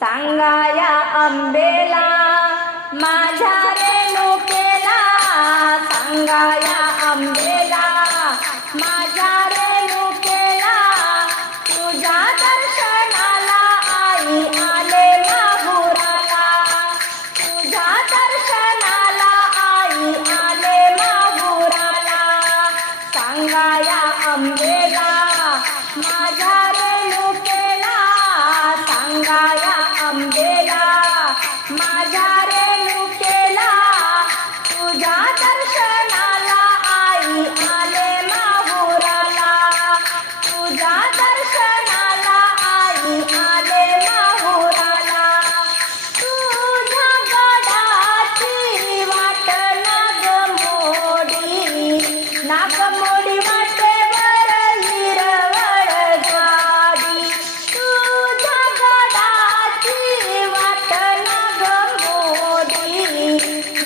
सांगाया अंबेला माझ्या रेणुकेला. सांगाया अंबेला माझ्या रेणुकेला. तुझ्या दर्शनाला आई आले माहुराला. तुझ्या दर्शनाला आई आले माहुराला. सांगाया अंबेला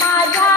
माझा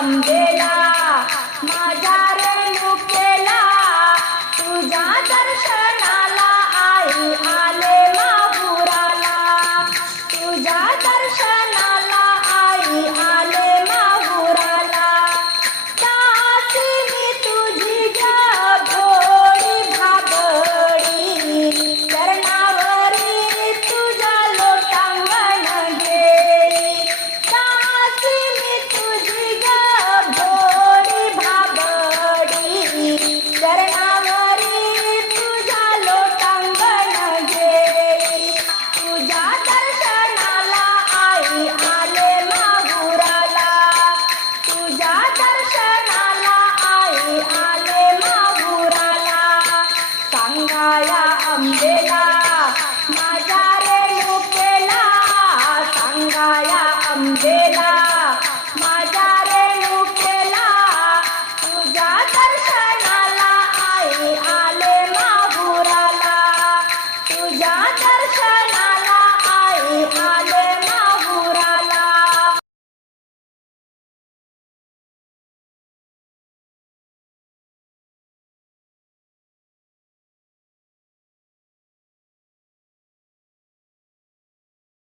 Umbrella.